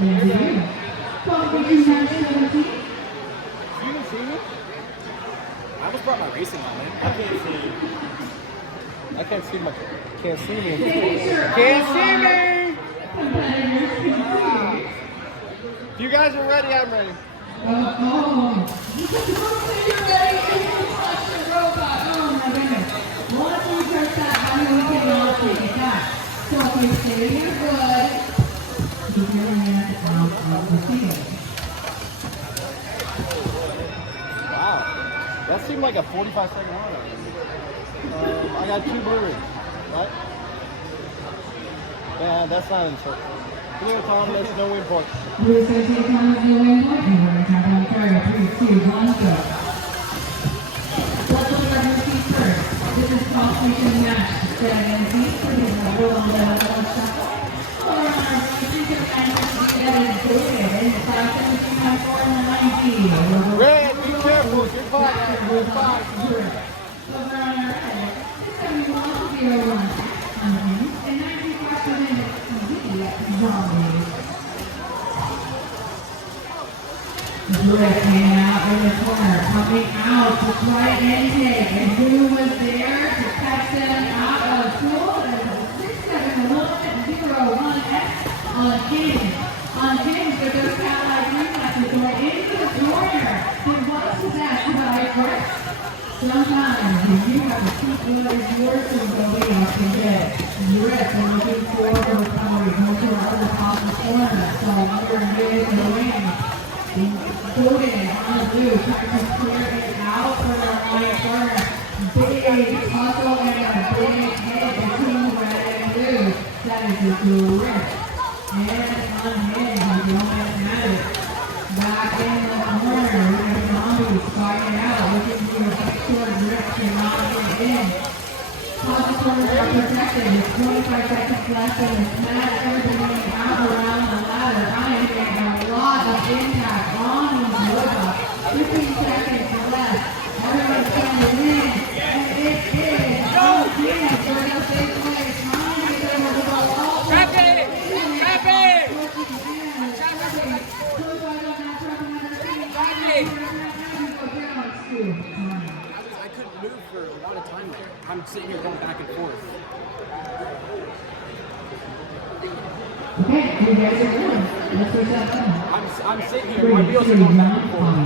You can see me? I almost brought my racing on, man. I can't see you. I can't see much. Can't see me. Can't see me! If you guys are ready, I'm ready. Wow. That seemed like a 45-second run. I got 2 blue rings, right? Yeah, that's not in the circle. Clear, Tom, that's no win point. Blue says he comes no win point. And we're going to have on third. 3, 2, 1, go. Let's look at your seat first. This is competition match. 17 for the level on the level shuffle. Or on our season and that is included in the 517.4 and the 90. Red, be careful. Good fight. Good fight. Over on our right. 7101. And 95% zombies. Drip hanging out in the corner, coming out to try intake, and who was there to catch them out of school? 6701X on King. On King, but those Cadillac green matches going into the corner. He was that by first. Sometimes if you have to keep what is yours to go off and get drip and looking for the recovery, go to our other top of the corner. So under mid the wing. Including it on the blue, trying to clear it out for the right corner. Big hustle and a big hit between red and blue. That is a grip. And on him, he don't have it. Back in the corner, we have zombies fighting out, looking for a backdoor grip to not get in. Top corners are protected with 25 seconds left in this match. Everybody out around the ladder. I am getting a lot of impact on the robot. 15 seconds left. Everybody's trying to win. And it is. Oh, yeah. So we're going to stay away. Trying to get over the ball. Trap it! Trap it! I couldn't move for a lot of time there. I'm sitting here going back and forth. Okay, you guys are good. Let's push that down. I'm sitting here, my wheels are going back and forth.